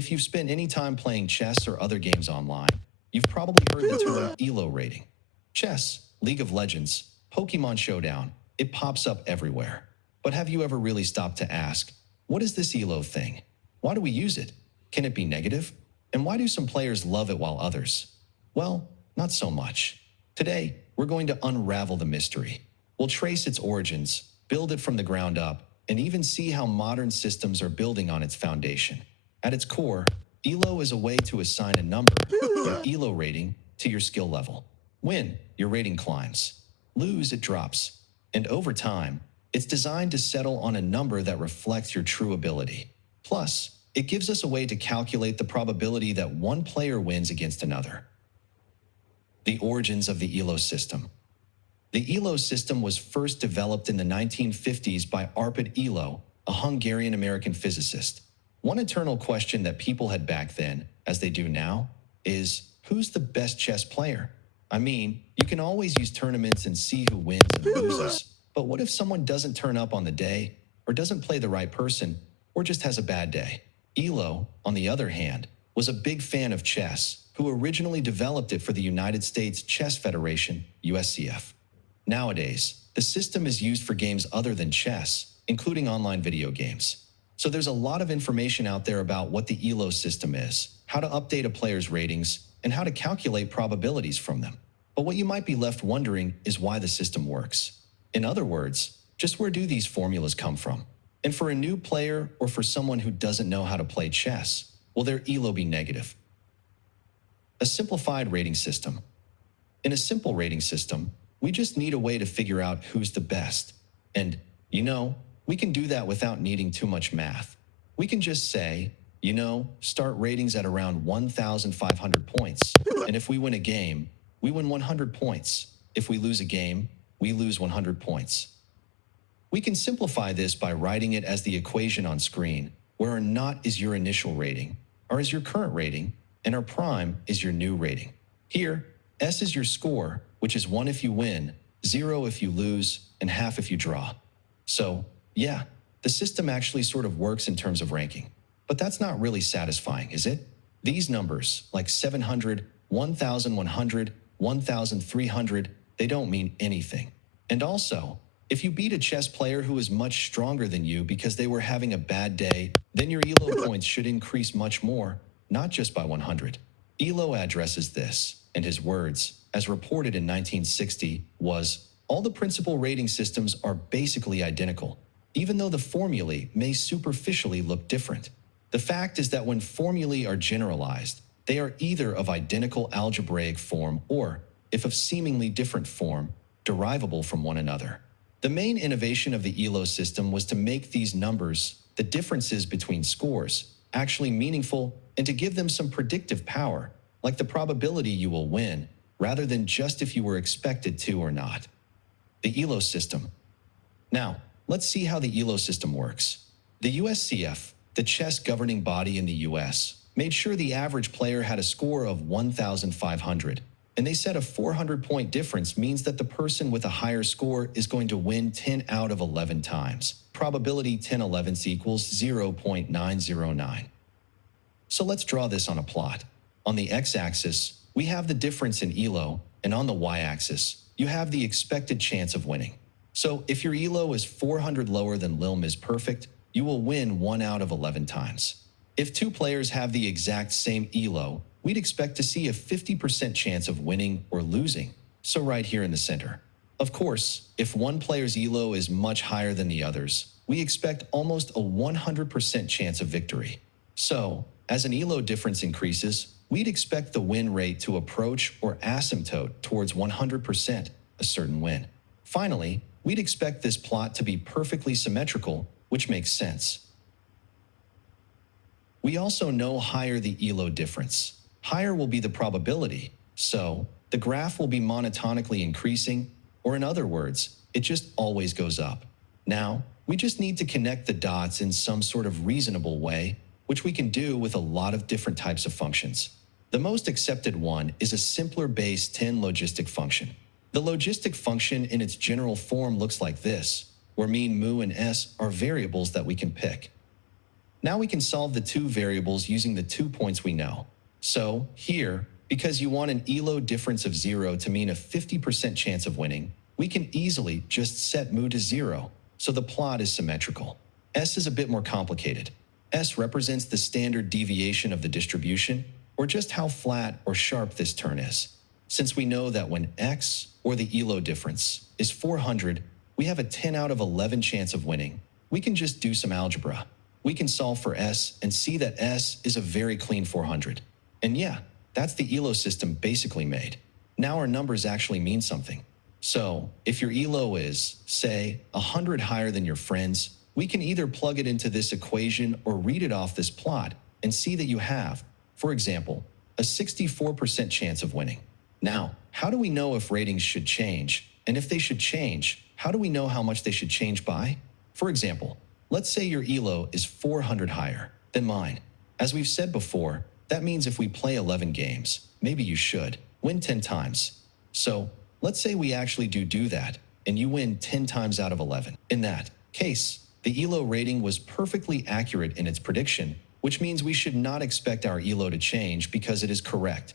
If you've spent any time playing chess or other games online, you've probably heard the term ELO rating. Chess, League of Legends, Pokemon Showdown, it pops up everywhere. But have you ever really stopped to ask, what is this ELO thing? Why do we use it? Can it be negative? And why do some players love it while others? Well, not so much. Today, we're going to unravel the mystery. We'll trace its origins, build it from the ground up, and even see how modern systems are building on its foundation. At its core, ELO is a way to assign a number, your ELO rating, to your skill level. Win, your rating climbs. Lose, it drops. And over time, it's designed to settle on a number that reflects your true ability. Plus, it gives us a way to calculate the probability that one player wins against another. The origins of the ELO system. The ELO system was first developed in the 1950s by Arpad Elo, a Hungarian-American physicist. One eternal question that people had back then, as they do now, is who's the best chess player? I mean, you can always use tournaments and see who wins and loses, but what if someone doesn't turn up on the day, or doesn't play the right person, or just has a bad day? Elo, on the other hand, was a big fan of chess, who originally developed it for the United States Chess Federation, USCF. Nowadays, the system is used for games other than chess, including online video games. So there's a lot of information out there about what the ELO system is, how to update a player's ratings, and how to calculate probabilities from them. But what you might be left wondering is why the system works. In other words, just where do these formulas come from? And for a new player or for someone who doesn't know how to play chess, will their ELO be negative? A simplified rating system. In a simple rating system, we just need a way to figure out who's the best. And, we can do that without needing too much math. We can just say, start ratings at around 1,500 points. And if we win a game, we win 100 points. If we lose a game, we lose 100 points. We can simplify this by writing it as the equation on screen, where our naught is your initial rating, R is your current rating, and our prime is your new rating. Here, S is your score, which is 1 if you win, 0 if you lose, and half if you draw. So, yeah, the system actually sort of works in terms of ranking. But that's not really satisfying, is it? These numbers, like 700, 1,100, 1,300, they don't mean anything. And also, if you beat a chess player who is much stronger than you because they were having a bad day, then your ELO points should increase much more, not just by 100. Elo addresses this, and his words, as reported in 1960, was, all the principal rating systems are basically identical, even though the formulae may superficially look different. The fact is that when formulae are generalized, they are either of identical algebraic form or, if of seemingly different form, derivable from one another. The main innovation of the ELO system was to make these numbers, the differences between scores, actually meaningful and to give them some predictive power, like the probability you will win, rather than just if you were expected to or not. The ELO system. Now, let's see how the ELO system works. The USCF, the chess governing body in the US, made sure the average player had a score of 1,500, and they said a 400-point difference means that the person with a higher score is going to win 10 out of 11 times. Probability 10/11 equals 0.909. So let's draw this on a plot. On the x-axis, we have the difference in ELO, and on the y-axis, you have the expected chance of winning. So if your ELO is 400 lower than LILM is perfect, you will win 1 out of 11 times. If two players have the exact same ELO, we'd expect to see a 50% chance of winning or losing, so right here in the center. Of course, if one player's ELO is much higher than the others, we expect almost a 100% chance of victory. So, as an ELO difference increases, we'd expect the win rate to approach or asymptote towards 100%, a certain win. Finally, we'd expect this plot to be perfectly symmetrical, which makes sense. We also know higher the ELO difference, higher will be the probability, so the graph will be monotonically increasing, or in other words, it just always goes up. Now, we just need to connect the dots in some sort of reasonable way, which we can do with a lot of different types of functions. The most accepted one is a simpler base 10 logistic function. The logistic function in its general form looks like this, where mean, mu, and s are variables that we can pick. Now we can solve the two variables using the 2 points we know. So, here, because you want an ELO difference of 0 to mean a 50% chance of winning, we can easily just set mu to 0, so the plot is symmetrical. S is a bit more complicated. S represents the standard deviation of the distribution, or just how flat or sharp this turn is. Since we know that when X, or the ELO difference, is 400, we have a 10 out of 11 chance of winning. We can just do some algebra. We can solve for S and see that S is a very clean 400. And yeah, that's the ELO system basically made. Now our numbers actually mean something. So, if your ELO is, say, 100 higher than your friends, we can either plug it into this equation or read it off this plot and see that you have, for example, a 64% chance of winning. Now, how do we know if ratings should change? And if they should change, how do we know how much they should change by? For example, let's say your ELO is 400 higher than mine. As we've said before, that means if we play 11 games, maybe you should win 10 times. So, let's say we actually do that, and you win 10 times out of 11. In that case, the ELO rating was perfectly accurate in its prediction, which means we should not expect our ELO to change because it is correct.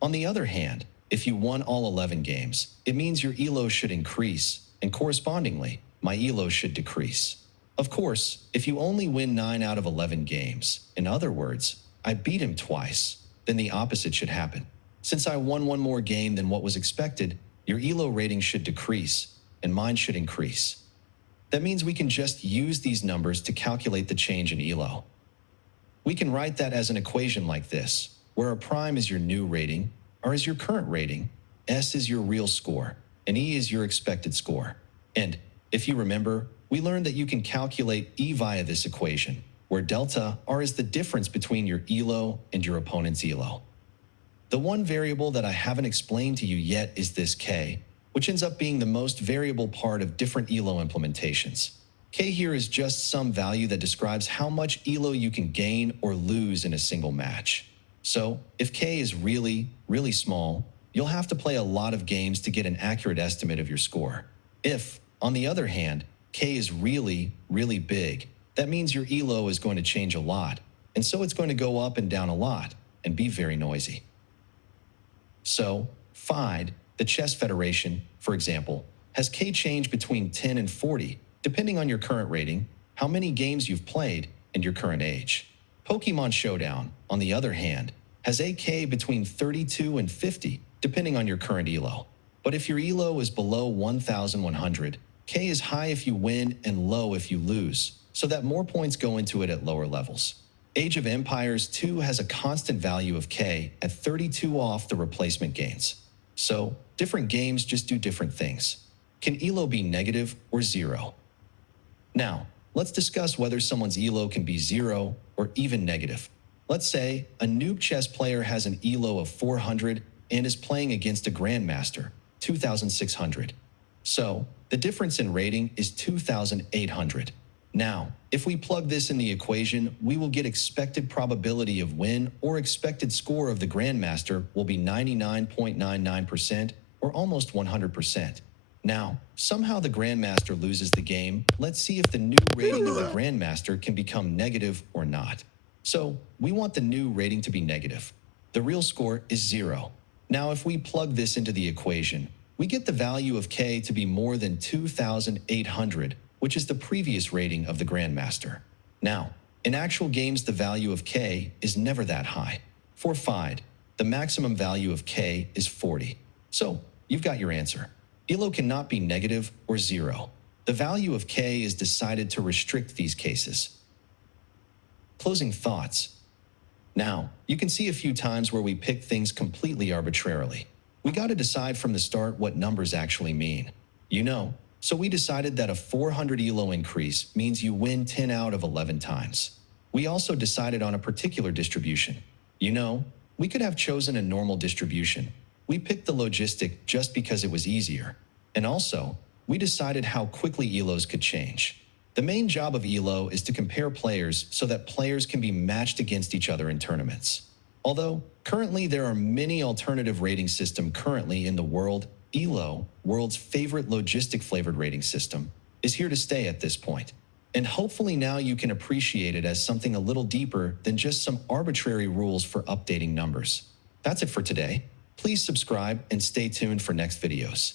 On the other hand, if you won all 11 games, it means your ELO should increase, and correspondingly, my ELO should decrease. Of course, if you only win 9 out of 11 games, in other words, I beat him twice, then the opposite should happen. Since I won one more game than what was expected, your ELO rating should decrease, and mine should increase. That means we can just use these numbers to calculate the change in ELO. We can write that as an equation like this, where a prime is your new rating, R is your current rating, S is your real score, and E is your expected score. And, if you remember, we learned that you can calculate E via this equation, where delta R is the difference between your ELO and your opponent's ELO. The one variable that I haven't explained to you yet is this K, which ends up being the most variable part of different ELO implementations. K here is just some value that describes how much ELO you can gain or lose in a single match. So, if K is really, really small, you'll have to play a lot of games to get an accurate estimate of your score. If, on the other hand, K is really, really big, that means your ELO is going to change a lot, and so it's going to go up and down a lot, and be very noisy. So, FIDE, the Chess Federation, for example, has K change between 10 and 40, depending on your current rating, how many games you've played, and your current age. Pokemon Showdown, on the other hand, has a K between 32 and 50, depending on your current ELO. But if your ELO is below 1,100, K is high if you win and low if you lose, so that more points go into it at lower levels. Age of Empires 2 has a constant value of K at 32 off the replacement gains. So, different games just do different things. Can ELO be negative or 0? Now, let's discuss whether someone's ELO can be 0 or even negative. Let's say a noob chess player has an ELO of 400 and is playing against a grandmaster, 2,600. So, the difference in rating is 2,800. Now, if we plug this in the equation, we will get expected probability of win or expected score of the grandmaster will be 99.99% or almost 100%. Now, somehow the grandmaster loses the game. Let's see if the new rating of the grandmaster can become negative or not. So, we want the new rating to be negative. The real score is 0. Now, if we plug this into the equation, we get the value of K to be more than 2,800, which is the previous rating of the grandmaster. Now, in actual games, the value of K is never that high. For FIDE, the maximum value of K is 40. So, you've got your answer. ELO cannot be negative or 0. The value of K is decided to restrict these cases. Closing thoughts. Now, you can see a few times where we pick things completely arbitrarily. We got to decide from the start what numbers actually mean. So we decided that a 400 ELO increase means you win 10 out of 11 times. We also decided on a particular distribution. We could have chosen a normal distribution. We picked the logistic just because it was easier. And also, we decided how quickly ELOs could change. The main job of ELO is to compare players so that players can be matched against each other in tournaments. Although, currently there are many alternative rating systems currently in the world, ELO, world's favorite logistic-flavored rating system, is here to stay at this point. And hopefully now you can appreciate it as something a little deeper than just some arbitrary rules for updating numbers. That's it for today. Please subscribe and stay tuned for next videos.